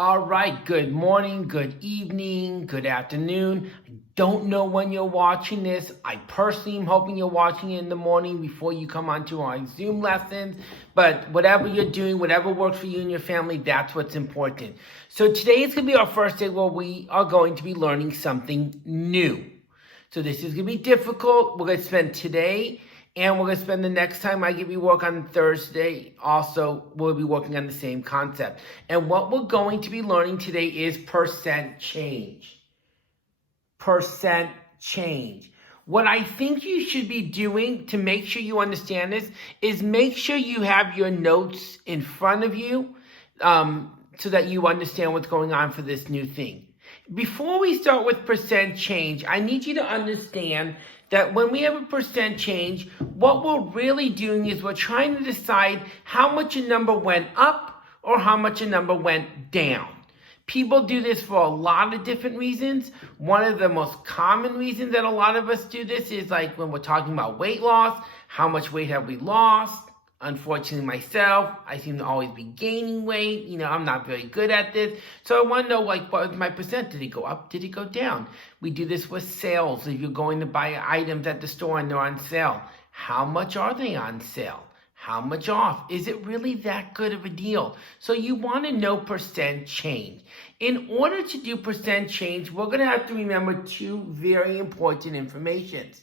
All right, good morning, good evening, good afternoon. I don't know when you're watching this. I personally am hoping you're watching it in the morning before you come onto our Zoom lessons. But whatever you're doing, whatever works for you and your family, that's what's important. So today is going to be our first day where we are going to be learning something new. So this is going to be difficult. We're going to spend today and we're going to spend the next time I give you work on Thursday. Also, we'll be working on the same concept. And what we're going to be learning today is percent change. Percent change. What I think you should be doing to make sure you understand this is make sure you have your notes in front of you so that you understand what's going on for this new thing. Before we start with percent change, I need you to understand that when we have a percent change, what we're really doing is we're trying to decide how much a number went up or how much a number went down. People do this for a lot of different reasons. One of the most common reasons that a lot of us do this is like when we're talking about weight loss, how much weight have we lost? Unfortunately, myself, I seem to always be gaining weight. I'm not very good at this. So I want to know, what was my percent? Did it go up? Did it go down? We do this with sales. If you're going to buy items at the store and they're on sale, how much are they on sale? How much off? Is it really that good of a deal? So you want to know percent change. In order to do percent change, we're going to have to remember two very important informations.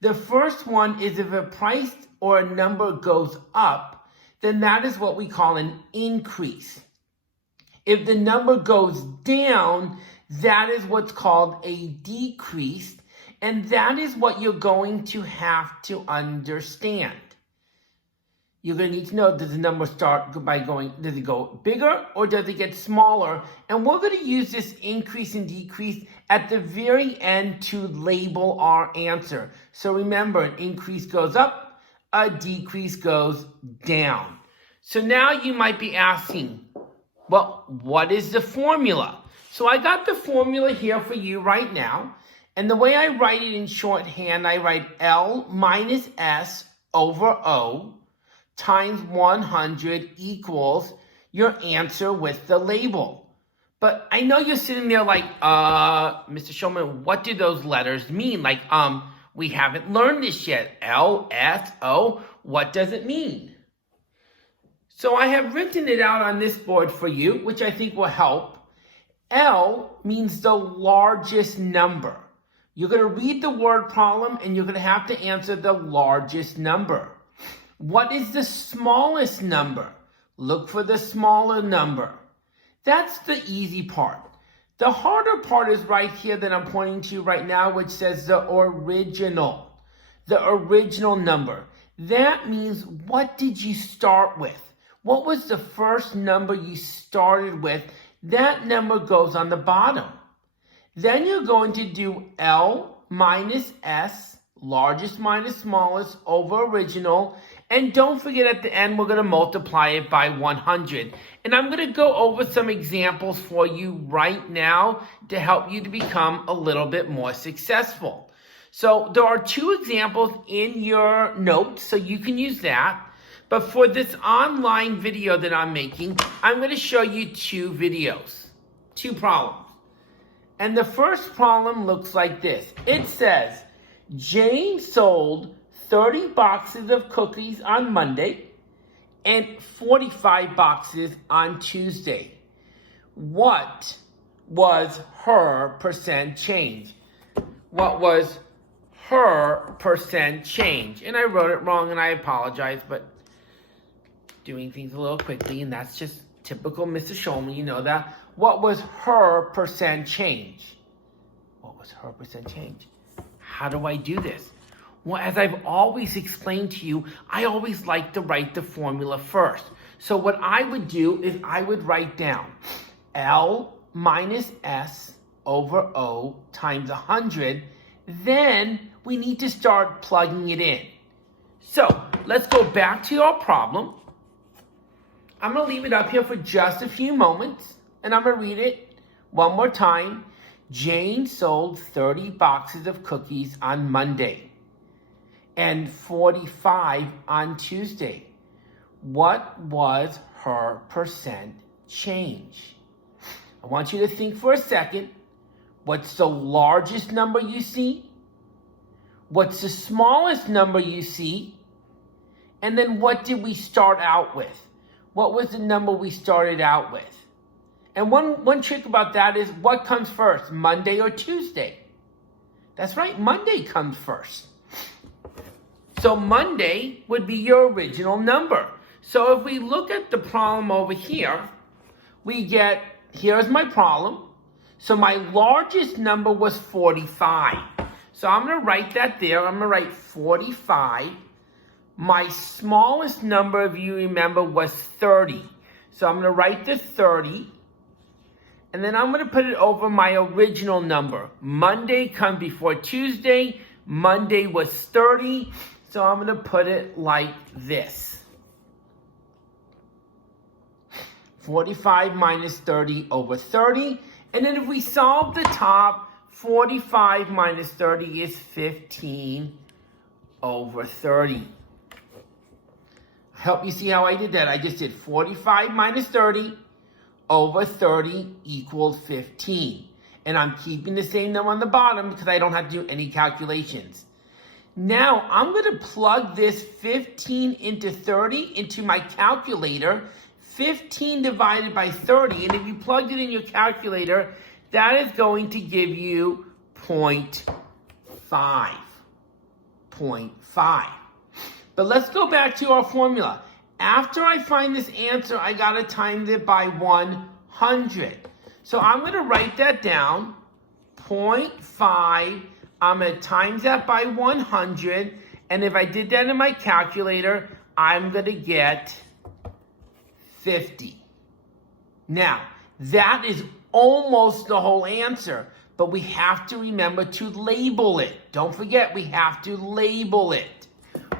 The first one is if a price or a number goes up, then that is what we call an increase. If the number goes down, that is what's called a decrease, and that is what you're going to have to understand. You're going to need to know, does the number start by does it go bigger or does it get smaller? And we're going to use this increase and decrease at the very end to label our answer. So remember, an increase goes up, a decrease goes down. So now you might be asking, well, what is the formula? So I got the formula here for you right now. And the way I write it in shorthand, I write L minus S over O times 100 equals your answer with the label. But I know you're sitting there like, Mr. Shulman, what do those letters mean? Like, we haven't learned this yet. L, S, O, what does it mean? So I have written it out on this board for you, which I think will help. L means the largest number. You're going to read the word problem and you're going to have to answer the largest number. What is the smallest number? Look for the smaller number. That's the easy part. The harder part is right here that I'm pointing to right now, which says the original number. That means, what did you start with? What was the first number you started with? That number goes on the bottom. Then you're going to do L minus S, largest minus smallest, over original. And don't forget, at the end, we're going to multiply it by 100. And I'm going to go over some examples for you right now to help you to become a little bit more successful. So there are two examples in your notes, so you can use that. But for this online video that I'm making, I'm going to show you two videos, two problems. And the first problem looks like this. It says, Jane sold 30 boxes of cookies on Monday and 45 boxes on Tuesday. What was her percent change? What was her percent change? And I wrote it wrong and I apologize, but doing things a little quickly, and that's just typical Mr. Shulman, you know that. What was her percent change? What was her percent change? How do I do this? Well, as I've always explained to you, I always like to write the formula first. So what I would do is I would write down L minus S over O times 100. Then we need to start plugging it in. So let's go back to our problem. I'm going to leave it up here for just a few moments, and I'm going to read it one more time. Jane sold 30 boxes of cookies on Monday and 45 on Tuesday. What was her percent change? I want you to think for a second. What's the largest number you see? What's the smallest number you see? And then what did we start out with? What was the number we started out with? And one trick about that is, what comes first, Monday or Tuesday? That's right, Monday comes first. So Monday would be your original number. So if we look at the problem over here, we get, here's my problem. So my largest number was 45. So I'm going to write that there. I'm going to write 45. My smallest number, if you remember, was 30. So I'm going to write the 30. And then I'm going to put it over my original number. Monday comes before Tuesday. Monday was 30. So I'm going to put it like this. 45 minus 30 over 30. And then if we solve the top, 45 minus 30 is 15 over 30. I hope you see how I did that. I just did 45 minus 30 over 30 equals 15. And I'm keeping the same number on the bottom because I don't have to do any calculations. Now, I'm going to plug this 15 into 30 into my calculator. 15 divided by 30. And if you plugged it in your calculator, that is going to give you 0.5. 0.5. But let's go back to our formula. After I find this answer, I got to times it by 100. So I'm going to write that down. 0.5. I'm going to times that by 100. And if I did that in my calculator, I'm going to get 50. Now, that is almost the whole answer. But we have to remember to label it. Don't forget, we have to label it.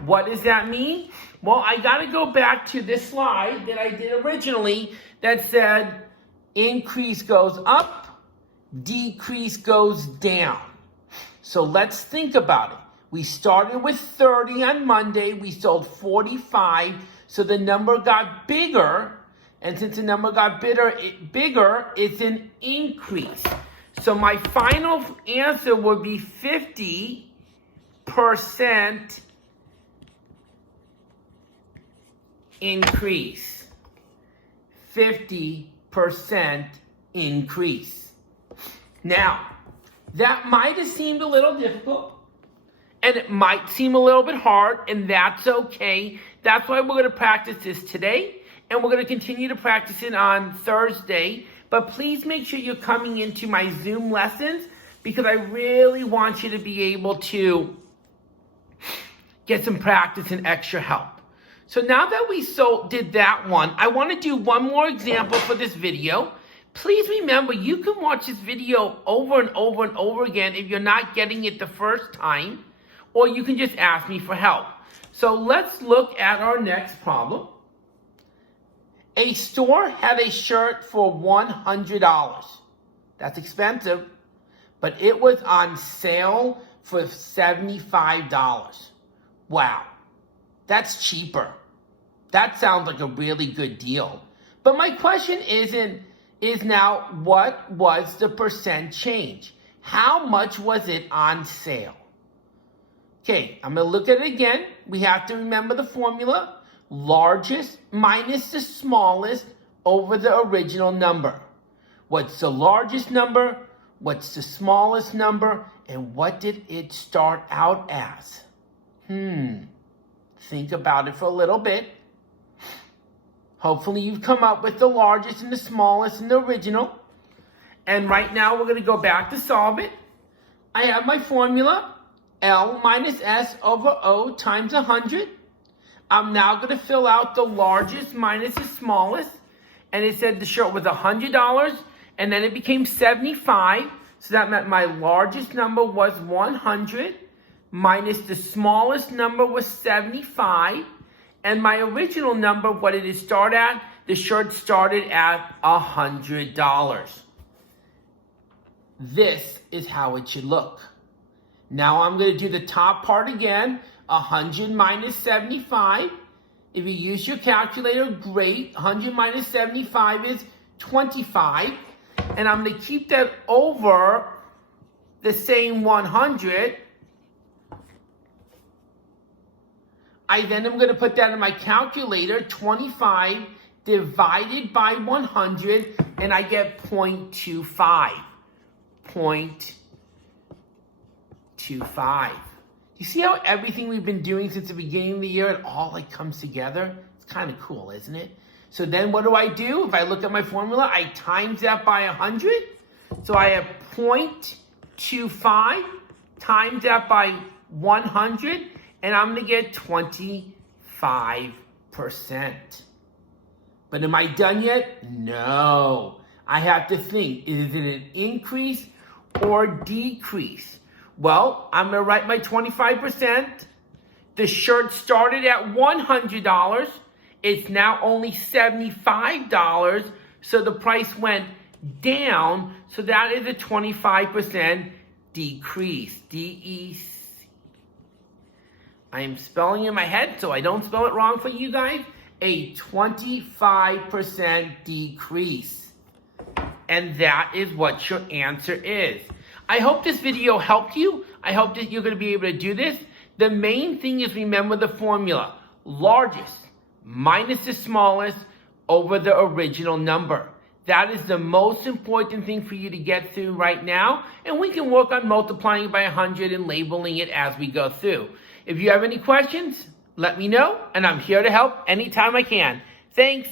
What does that mean? Well, I got to go back to this slide that I did originally that said increase goes up, decrease goes down. So let's think about it. We started with 30 on Monday. We sold 45. So the number got bigger. And since the number got bigger, it's an increase. So my final answer would be 50% increase. 50% increase. Now, that might have seemed a little difficult, and it might seem a little bit hard, and that's okay. That's why we're going to practice this today, and we're going to continue to practice it on Thursday. But please make sure you're coming into my Zoom lessons, because I really want you to be able to get some practice and extra help. So now that we did that one, I want to do one more example for this video. Please remember, you can watch this video over and over and over again if you're not getting it the first time, or you can just ask me for help. So let's look at our next problem. A store had a shirt for $100. That's expensive, but it was on sale for $75. Wow, that's cheaper. That sounds like a really good deal. But my question is now, what was the percent change? How much was it on sale? Okay, I'm going to look at it again. We have to remember the formula. Largest minus the smallest over the original number. What's the largest number? What's the smallest number? And what did it start out as? Think about it for a little bit. Hopefully you've come up with the largest and the smallest and the original. And right now we're going to go back to solve it. I have my formula. L minus S over O times 100. I'm now going to fill out the largest minus the smallest. And it said the shirt was $100. And then it became 75. So that meant my largest number was 100. Minus the smallest number was 75. And my original number, what did it start at? The shirt started at $100. This is how it should look. Now I'm going to do the top part again. 100 minus 75. If you use your calculator, great. 100 minus 75 is 25. and I'm going to keep that over the same 100. I then am going to put that in my calculator, 25 divided by 100, and I get 0.25. 0.25. You see how everything we've been doing since the beginning of the year, it all like comes together? It's kind of cool, isn't it? So then what do? If I look at my formula, I times that by 100. So I have 0.25 times that by 100, and I'm going to get 25%. But am I done yet? No. I have to think, is it an increase or decrease? Well, I'm going to write my 25%. The shirt started at $100. It's now only $75. So the price went down. So that is a 25% decrease. D-E-C. I am spelling in my head so I don't spell it wrong for you guys. A 25% decrease. And that is what your answer is. I hope this video helped you. I hope that you're going to be able to do this. The main thing is remember the formula. Largest minus the smallest over the original number. That is the most important thing for you to get through right now. And we can work on multiplying by 100 and labeling it as we go through. If you have any questions, let me know. And I'm here to help anytime I can. Thanks.